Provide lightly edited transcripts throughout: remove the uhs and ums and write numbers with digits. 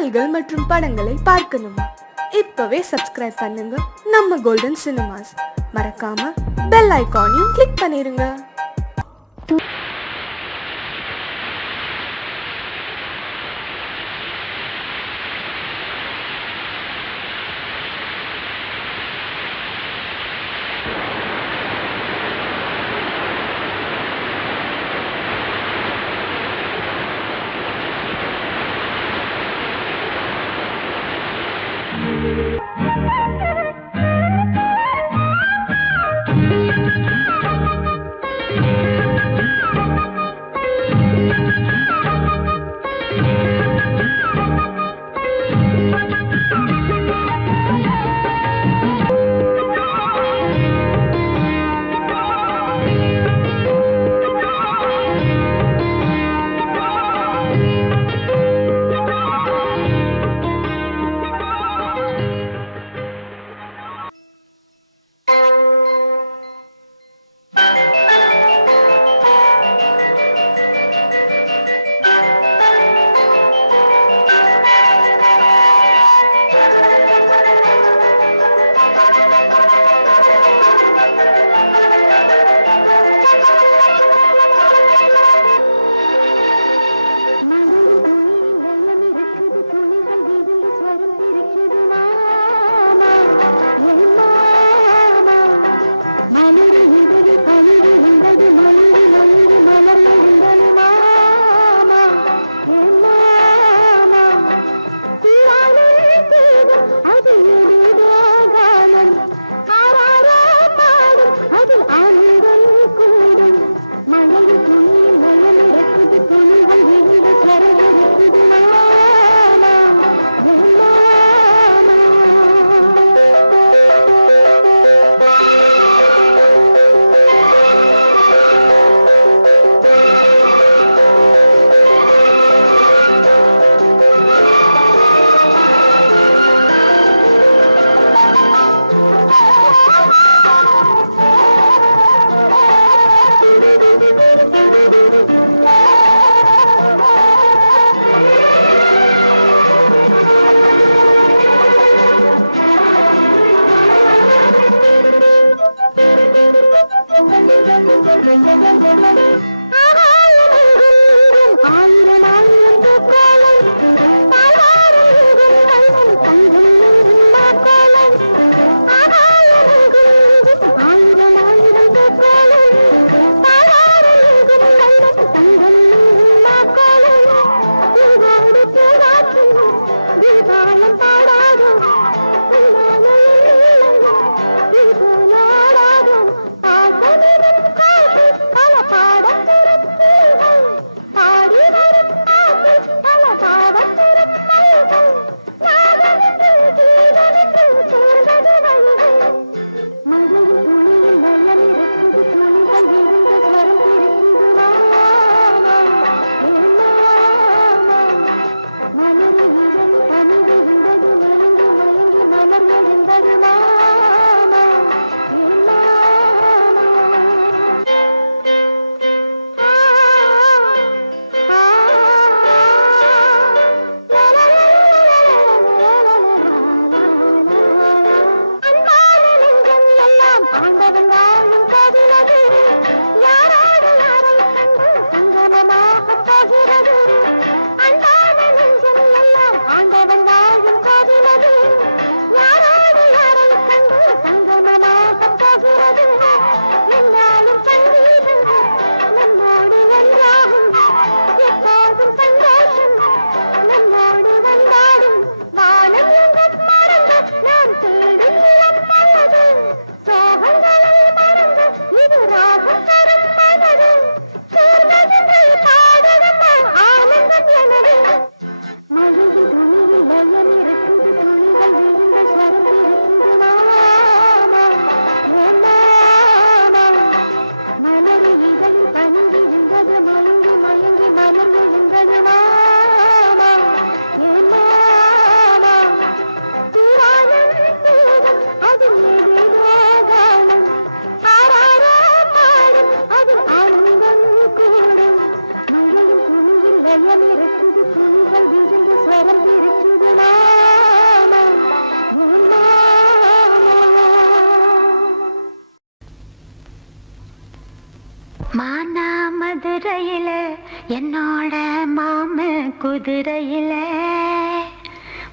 பாடல்கள் மற்றும் படங்களை பார்க்கணுமா? இப்பவே சப்ஸ்கிரைப் பண்ணுங்க நம்ம கோல்டன் சினிமாஸ். மறக்காம பெல் ஐகானையும் கிளிக் பண்ணிருங்க.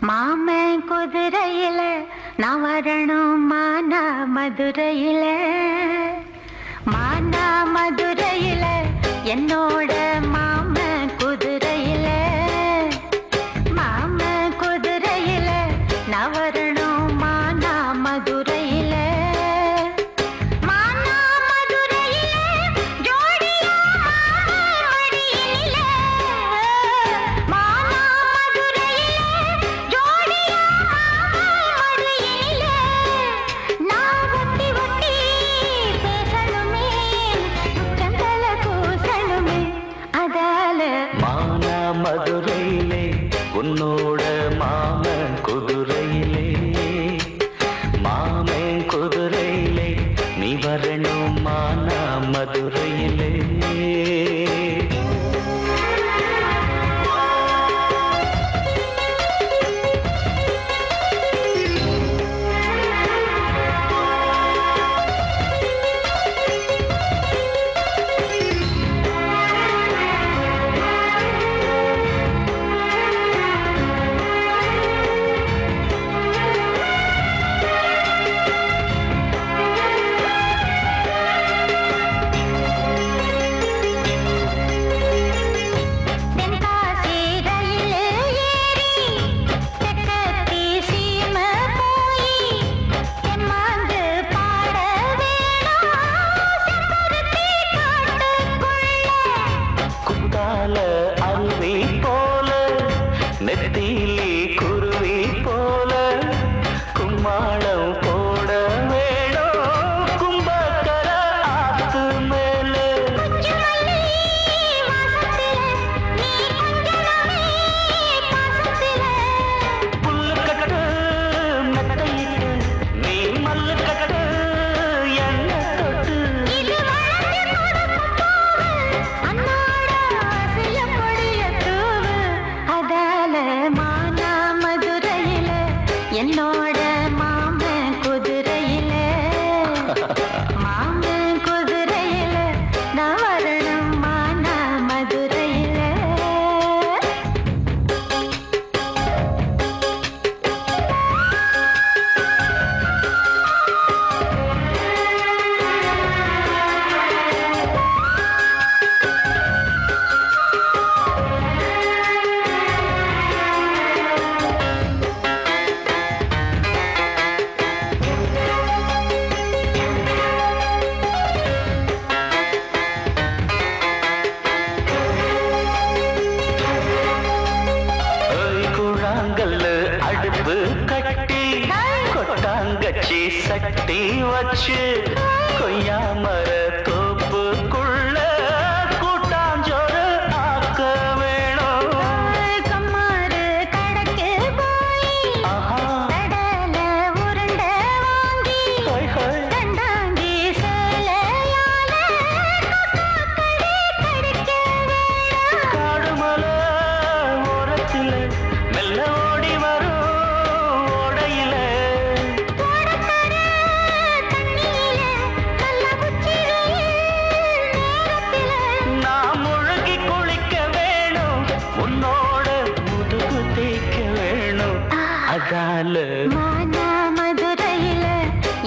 மாமன் குதிரையில நான் வரணும் மானா மதுரையில மானா மதுரையில என்னோட மாமன் குதிரையில மாமன் குதிரையில நான் வரணும் மானா மதுரையில மானா மதுரையில ஜோடியா மாமன் மடியில மானா மதுரையில ஜோடியா மாமன் மடியில நான் ஒட்டி ஒட்டி பேசணுமே உச்சந்தல கூசணுமே அதால மானா மதுரையிலே உன்னோட மாமன் குதிரையிலே மாமன் குதிரையிலே நீ வரணும் மானா மதுரையிலே தென்காசி ரயில் ஏறி தெற்கத்தி சீமை போய் தெம்மாங்கு பாட வேணும் செம்பருத்தி காட்டுக்குள்ள குத்தால அருவி போல நெத்திலி குருவி போல கும்மாளம் போட வேணும் கும்பக்கர ஆத்து மேலே குஞ்சுமல்லி வாசத்தில நீ கொஞ்சமே பாசத்தில புல்லு கட்டு மெத்தையிட்டு நீ மல்லு கட்டு என்ன தொட்டு இது வளர்ந்து கொடுக்கும் பூவு அன்னாட ஆசைய பொடிய தூவு அதால மானா மதுரையில என்னோட மாமன் குதிரையில மாமன் குதிரையில நான் வரணும் மானா மதுரையில குழாங்கல்லு அடுப்பு கட்டி கொட்டாங்கச்சி சட்டி வச்சு கொய்யாமர தோப்புக்குள்ள கூட்டாஞ்சோறு ஆக்க வேணும் கம்மாறு கடக்கு போய் ஆஹா கடல உருண்டை வாங்கி ஹோய் ஹோய் கண்டாங்கி சேலையால கொட்டாக்கடி கடிக்க வேணும் காடுமலை ஓரத்தில மெல்ல ஓடி வரும் ஓடையில ஓடக்கர தண்ணியில நல்ல குச்சி வெயில் நேரத்தில நான் முழுகி குளிக்க வேணும் உன்னோட முதுகு தேய்க்க வேணும் அதால மானா மதுரையில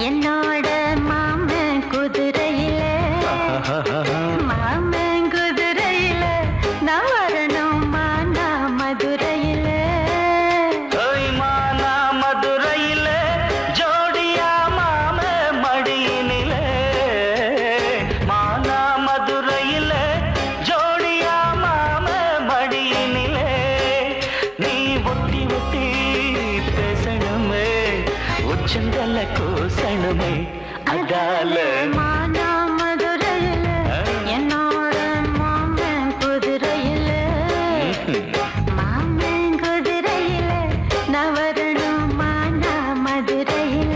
என்னோட மாமன் குதிரையில மாமன் குதிரையில நான் வரணும் மானா மதுரையில ஓய் மானா மதுரையில ஜோடியா மாம மடியினில மானா மதுரையில ஜோடியா மாம மடியினில நீ ஒட்டி ஒட்டி பேசணுமே உச்சந்தல கூசணுமே அதால மானா மதுரையில என்னோட மாமன் குதிரையில மாமன் குதிரையில நான் வரணும் மானா மதுரையில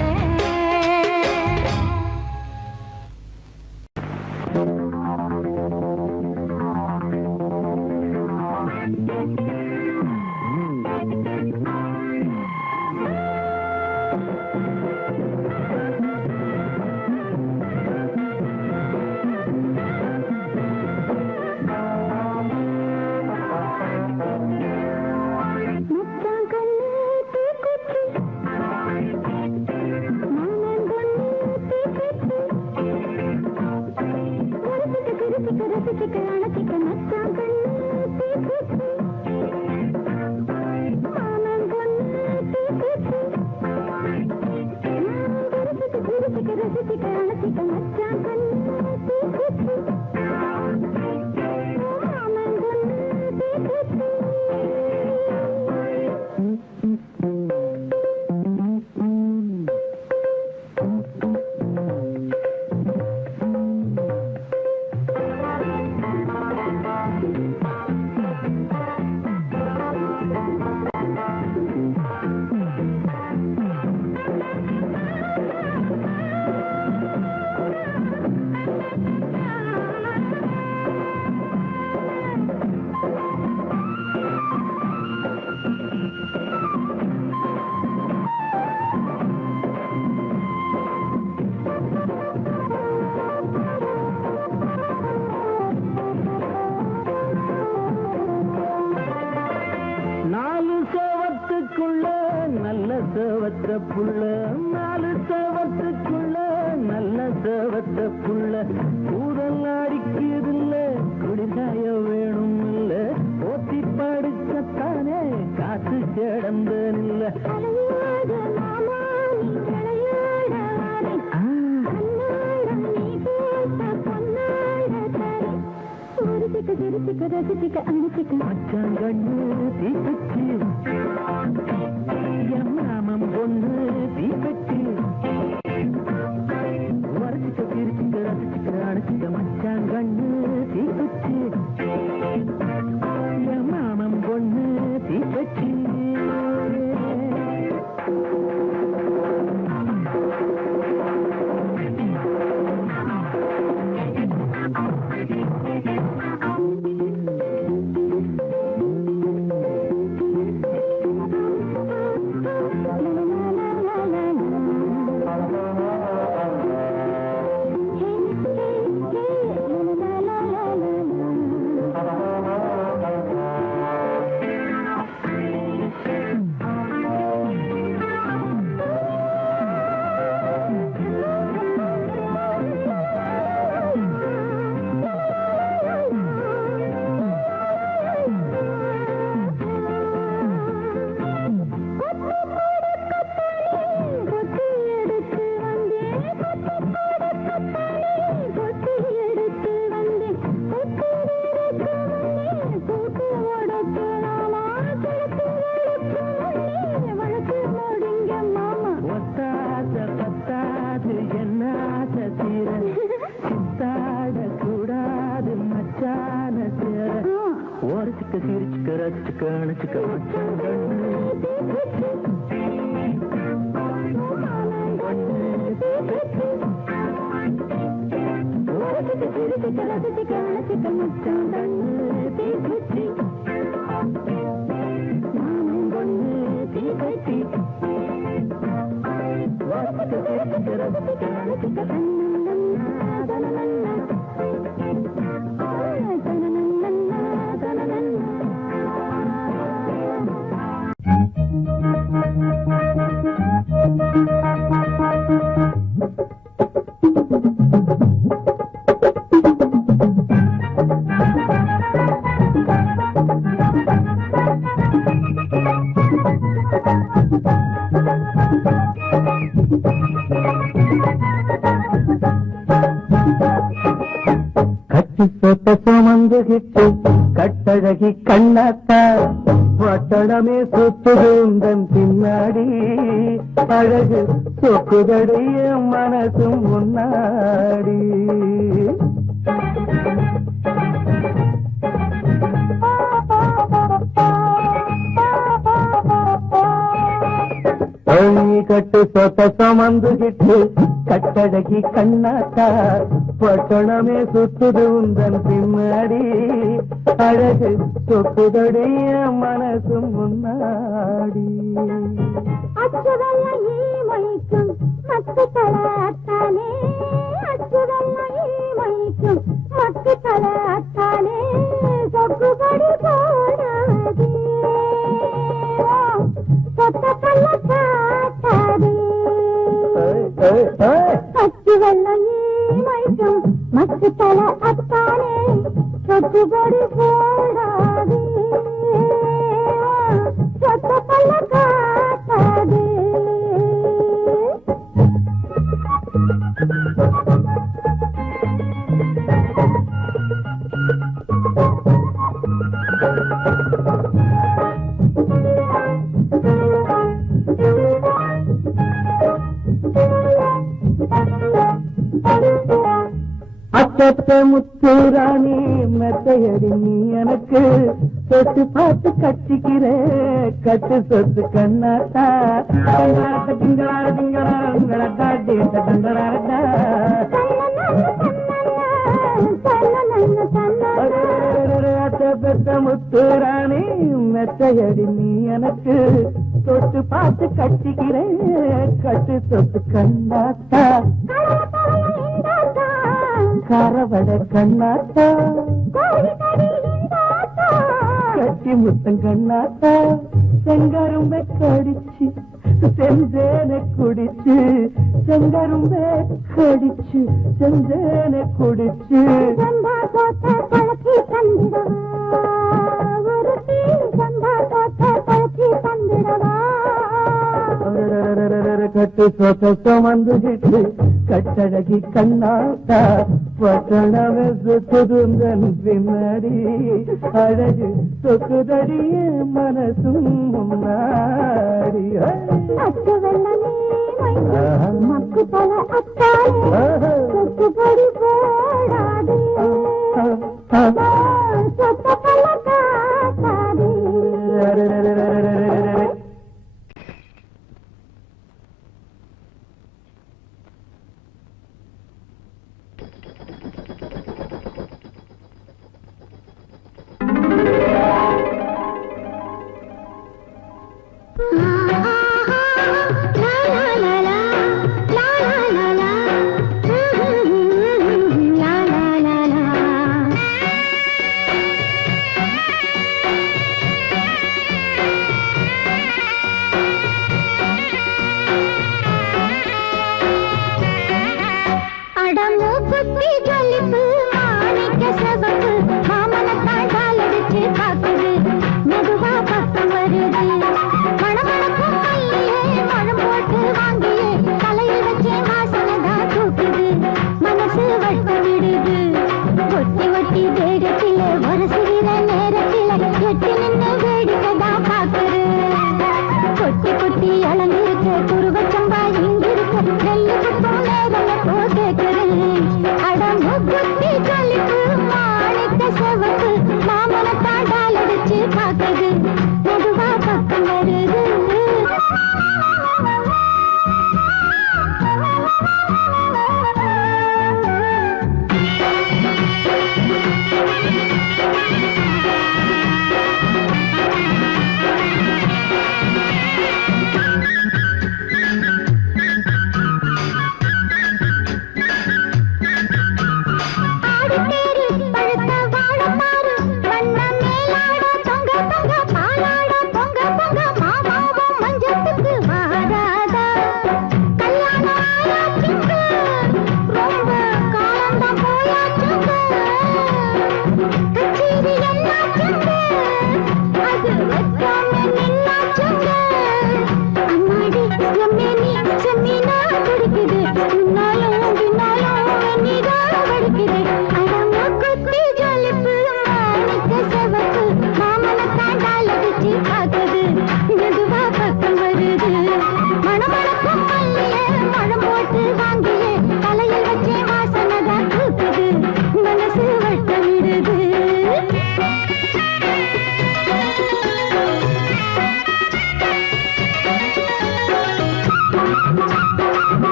ரசிக்க மச்சான் கண்ணு தீக்குச்சி மாமன் பொண்ணு தீக்குச்சி சேவற்ற புள்ள நாலு சேவத்துக்குள்ள நல்ல சேவற்ற புள்ள கூதல் அடிக்குதில்ல குடிசாய வேணும் இல்ல ஓட்டி படுக்கத்தானே காசு கிடந்தனில்ல மச்சாங்கண்ணு தீக்குச்சி மாமம் பொண்ணு தீக்குச்சி உரச்சிக்க பிரிச்சிக்க ரசிச்சிக்க அணைச்சிக்க மச்சாங்கண்ணு தீக்குச்சி மாமம் பொண்ணு தீக்குச்சி கட்டழகி கண்ணாத்தா வட்டடமே சுத்துதூந்தன் பின்னாடி அழகு சொக்குதடைய மனசும் முன்னாடி கட்டு சொத்த சுமந்துகிட்டு கட்டழகி கண்ணாத்தா பட்டணமே சுத்துது உந்தன் பின்னாடி அழகு சொக்குதடைய மனசும் முன்னாடி அச்சுவல்லைக்கும் மத்து தலாத்தானே அச்சுவல்லைக்கும் மத்து தலாத்தானே சொக்குபடி போடாதே சொத்த கல்ல காட்டாதே அச்சுவல்லைக்கும் மத்து தல அத்தானே சொக்குபடி போடாதே சொத்த கல்ல காட்டாதே பெத்த முத்துராணி மெத்தையடி நீ எனக்கு தொட்டு பார்த்து கட்டிக்கிறேன் கட்டு சொத்து கண்ணாத்தா திங்களார திங்களாரா திங்களாரா பெத்த முத்துராணி மெத்தையடி நீ எனக்கு தொட்டு பார்த்து கட்டிக்கிறேன் கட்டு சொத்து கண்ணாத்தா காரவட கண்ணாத்தா கட்டி முத்தம் கண்ணாத்தா செங்கரும்பை கடிச்சு செஞ்சேனை குடிச்சு செங்கரும்பை கடிச்சு செஞ்சேனை குடிச்சு கட்டு சொசம் வந்துகிட்டு கட்டழகி கண்ணாத்தா பட்டணமே சுத்துதுந்தன் பின்னாடி அழகு சொக்குதடிய மனசும் முன்னாடி மக்கு பல அத்தாலே சொக்குபடி போடாது சொத்த பல காட்டாது மெதுவா பக்கம் வருது மணமண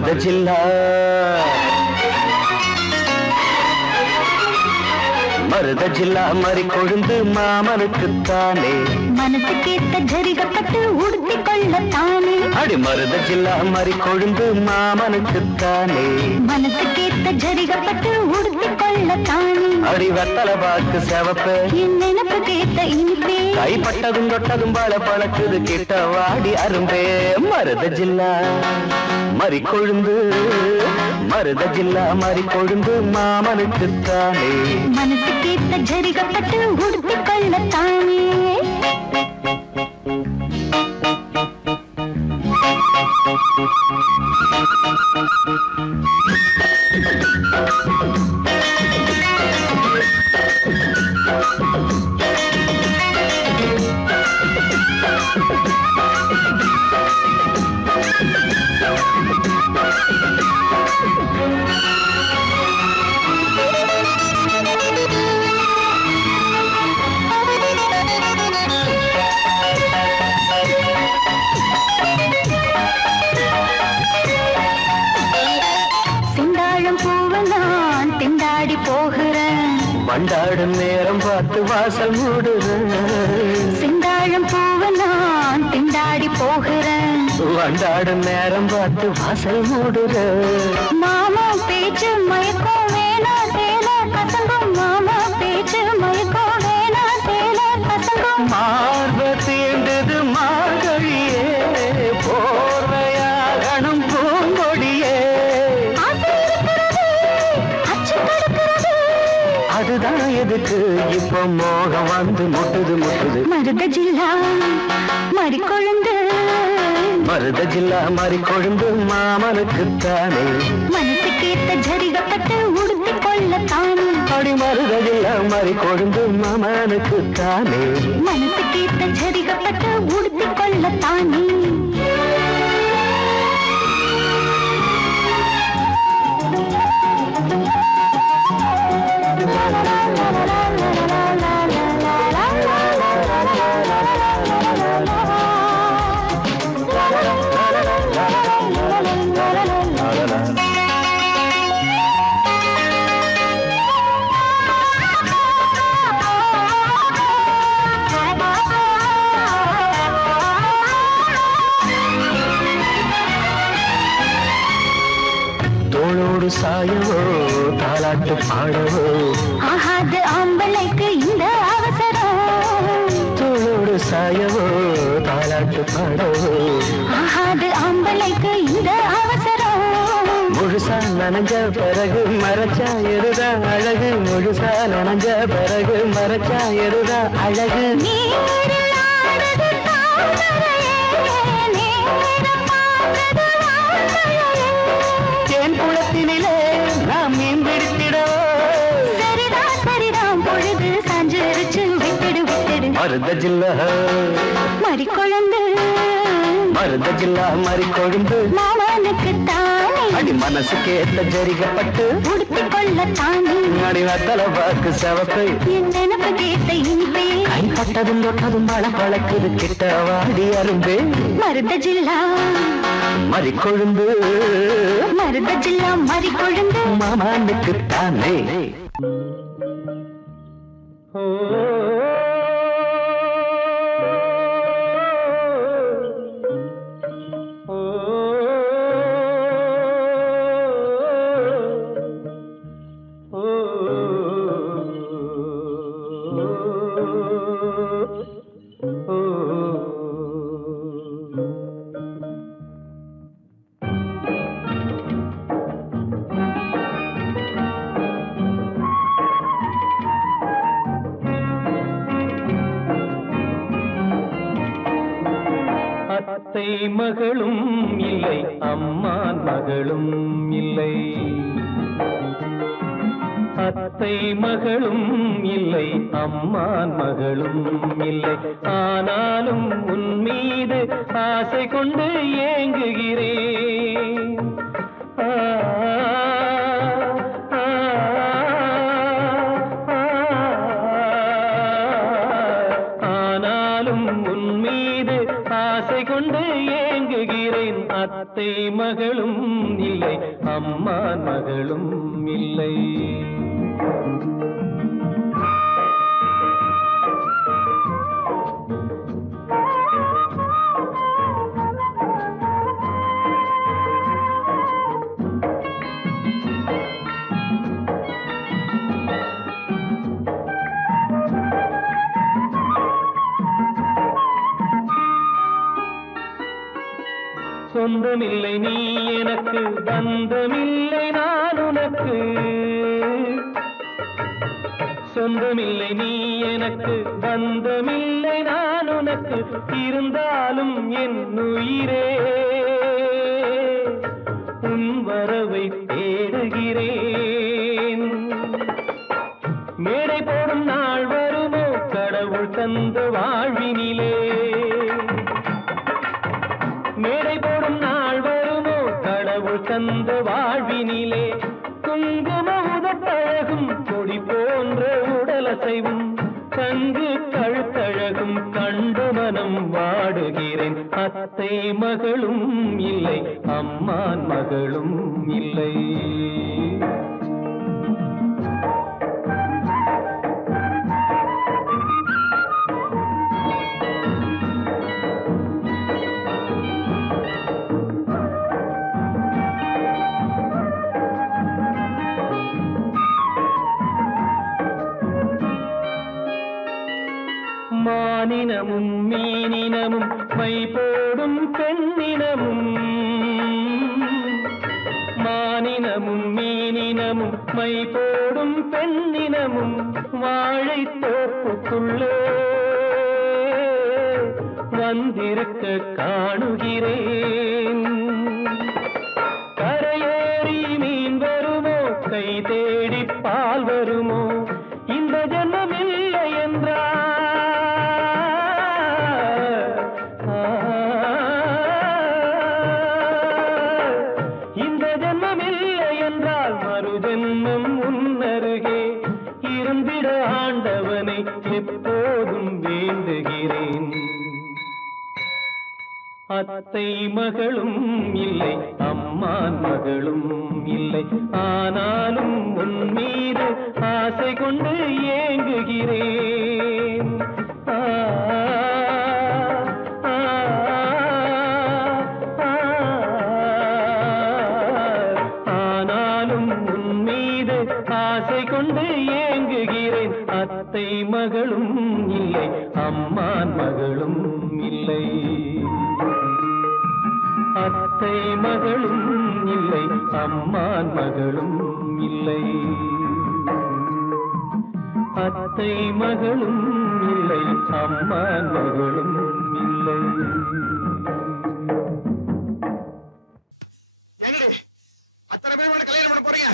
மருத ஜில்லா மருத ஜில்லா மறி கொழுந்து மாமனுக்குத்தானே மனசுக்கேத்த ஜரிகப்பட்டு உடுத்தி கொள்ளத்தானே அடி மருத ஜில்லா மறி கொழுந்து மாமனுக்குத்தானே மனசுக்கேத்த ஜரிகப்பட்டு உடுத்தி கொள்ளத்தானே அடி வத்தல பாக்கு செவப்பு என் நினப்பு கேட்ட இனிப்பே கைப்பட்டதும் தொட்டதும் பல பழக்குது கிட்ட வாடி அரும்பே மருத ஜில்லா மறி கொழுந்து மருத ஜில்லா மறி கொழுந்து மாமனுக்குத்தானே மனசுக்கேத்த ஜரிகப்பட்டு உடுத்தி கொள்ளத்தானே வண்டாடும் நேரம் பார்த்து வாசல் மூடுறேன் செந்தாழம் பூவ நான் திண்டாடி போகிறேன் வண்டாடும் நேரம் பார்த்து வாசல் மூடுறேன் மாமா பேச்சு மயக்கம் வேணா சேல கசங்கும் மாமா பேச்சு மயக்கம் வேணா சேல கசங்கும் மார்ப தீண்டது மார்கழியே போர்வையாகணும் பூங்கொடியே அதுதான் எதுக்கு இப்ப மோகம் வந்து முட்டுது முட்டுது மருத ஜில்லா மறி கொழுந்து மருத ஜில்லா மறி கொழுந்து மாமனுக்குத்தானே மனசுக்கேத்த ஜரிகப்பட்டு உடுத்தி கொள்ளத்தானே அடி மருத ஜில்லா மறி கொழுந்து மாமனுக்குத்தானே மனசுக்கேத்த ஜரிகப்பட்டு உடுத்தி கொள்ளத்தானே தோளோடு சாயவோ தாலாட்டு பாடவோ ஆகாது ஆம்பளைக்கு இந்த அவசரம் தோளோடு சாயவோ தாலாட்டு பாடவோ ஆகாது ஆம்பளைக்கு இந்த அவசரம் முழுசா நனைஞ்ச பிறகு மறைச்சா எதுதா அழகு முழுசா நனைஞ்ச பிறகு மறைச்சா எதுதா அழகு நீரில் ஆடுது தாமரையே, நேரம் பார்த்தது வாழ்க்கையே. தேன் குளத்தினிலே நாம் மீன் பிடித்திடவோ சரிதான் சரிதான் பொழுது சஞ்சரிச்சு விட்டுடு விட்டுடு மருத ஜில்லா மறி கொழுந்து மருத ஜில்லா மறி கொழுந்து மாமனுக்கு தானே அடி மனசுக்கேத்த ஜரிகப்பட்டு உடுத்தி கொள்ளத்தானே அடி வத்தல பாக்கு செவப்பை என் நினப்பு கேட்ட இனிப்பே கைப்பட்டதும் தொட்டதும் பல பழக்குது கிட்ட வாடி அரும்பே மருத ஜில்லா மறி கொழுந்து மருத ஜில்லா மறி கொழுந்து மாமனுக்குத்தானே அத்தை மகளும் இல்லை அம்மான் மகளும் இல்லை அத்தை மகளும் இல்லை அம்மான் மகளும் இல்லை ஆனாலும் உன் மீது ஆசை கொண்டு ஏங்குகிறேன் ஆனாலும் உன் மீது ஆசை கொண்டு ஏங்குகிறேன் அத்தை மகளும் இல்லை, அம்மான் மகளும் இல்லை. சொந்தமில்லை நீ எனக்கு, பந்தமில்லை நான் உனக்கு. சொந்தமில்லை நீ எனக்கு, பந்தமில்லை நான் உனக்கு. இருந்தாலும் என் உயிரே உன் வரவை தேடுகிறேன். மேடை போடும் நாள் வருமோ கடவுள் தந்த வாழ்வினிலே. மேடை போடும் நாள் வருமோ கடவுள் தந்த வாழ்வினிலே. குங்கும உதட்டழகும் கொடி போன்ற உடலசைவும் தங்கு கழுத்தழகும் கண்டு மனம் வாடுகிறேன். அத்தை மகளும் இல்லை, அம்மான் மகளும் இல்லை. மானினமும் மீனினமும் மை போடும் பெண்ணினமும். மானினமும் மீனினமும் மை போடும் பெண்ணினமும் வாழைத் தோப்புக்குள்ளே வந்திருக்க காணுகிறேன். கரையேறி மீன் வருமோ, கை தேடி பால் வருமோ, இந்த ஜென்மம் இல்லை என்றால் மறு ஜென்மம் உன்னருகே இருந்திட ஆண்டவனை எப்போதும் வேண்டுகிறேன். அத்தை மகளும் இல்லை, அம்மான் மகளும் இல்லை. ஆனாலும் உன் மீது ஆசை கொண்டு ஏங்குகிறேன். ஆசை கொண்டு ஏங்குகிறேன். அத்தை மகளும் இல்லை, அம்மான் மகளும் இல்லை. அத்தை மகளும் இல்லை, அம்மான் மகளும் இல்லை. அத்தை மகளும் இல்லை, அம்மான் மகளும் இல்லை. எங்கடி அத்தனை பேர் மட்டும் கல்யாணம் பண்ண போறீங்க?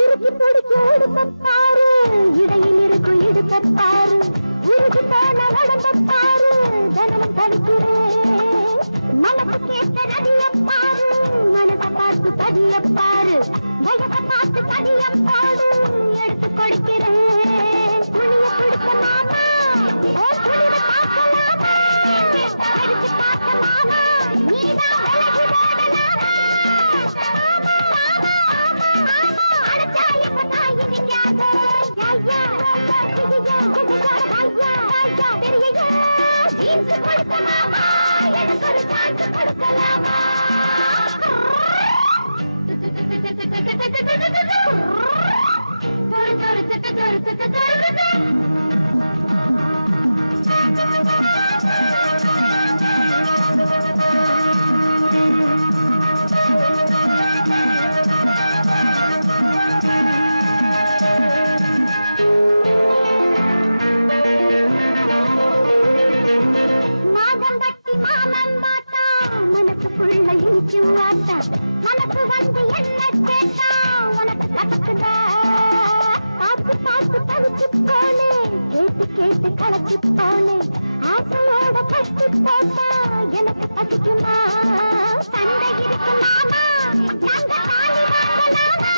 இறுக்கி பிடிக்க உடுப்பாரு, இடையில் இருக்கும் இடுப்பாரு, உருகி போன உடம்பாரு, தனமும் தவிக்கிறேன். மனசு கேட்ட நதியப்பாரு, மனசை பார்த்து பதியப்பாரு, வயசை பார்த்து பதியப்பாரு. ஜீன்ஸ் கொடுக்கலாமா எனக்கு ஒரு சான்ஸ் கொடுக்கலாமா மனசு வந்து என்ன கேட்டா உனக்கு கலக்குதா பார்த்து பார்த்து கலச்சு போனே கேட்டு கேட்டு கலச்சு போனே ஆசையோட கட்டி போட்டா எனக்கு பசிக்குமா சண்டை இருக்கு மாமா நாங்க காலி வாங்கலாமா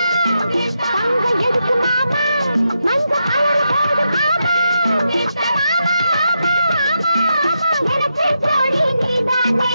தங்க எதுக்கு மாமா மஞ்ச கலர் போடு மாமா எனக்கு ஜோடி நீதானே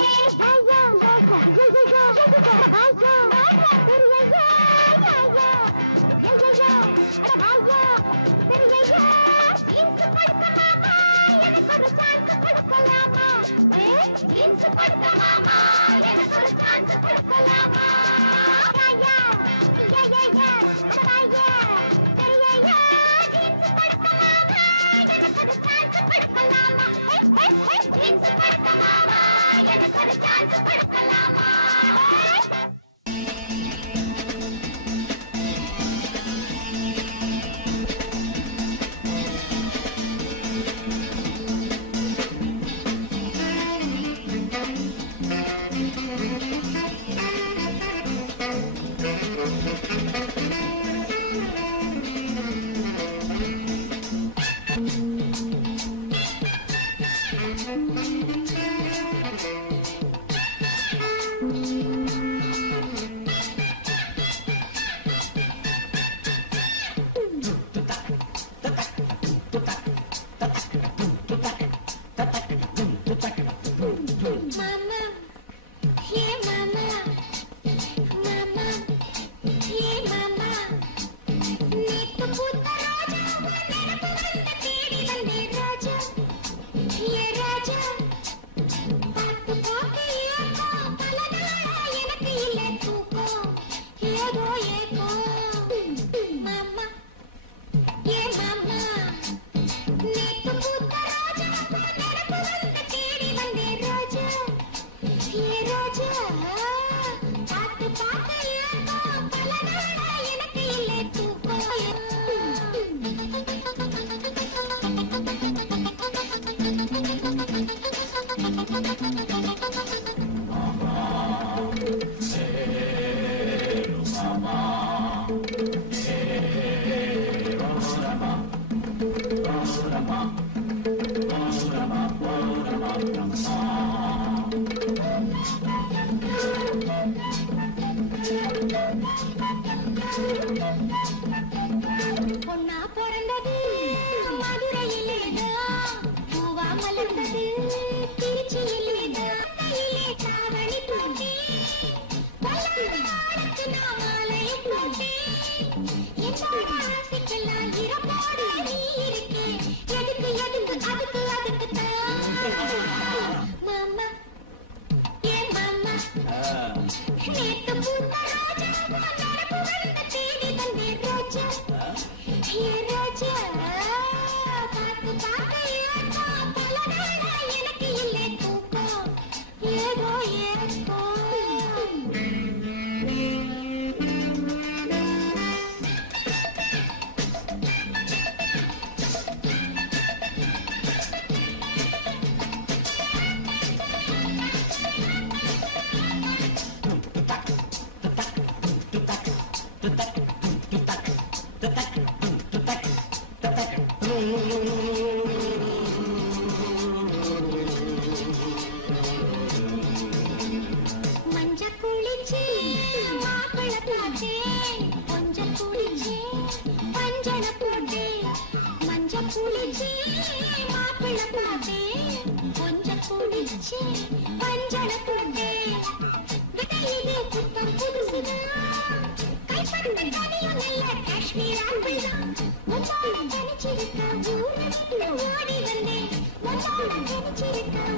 தனிச்சிருக்க ஊரு விட்டு ஓடி வந்தேன் உன்னோட தனிச்சிருக்க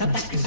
தத்தக்கு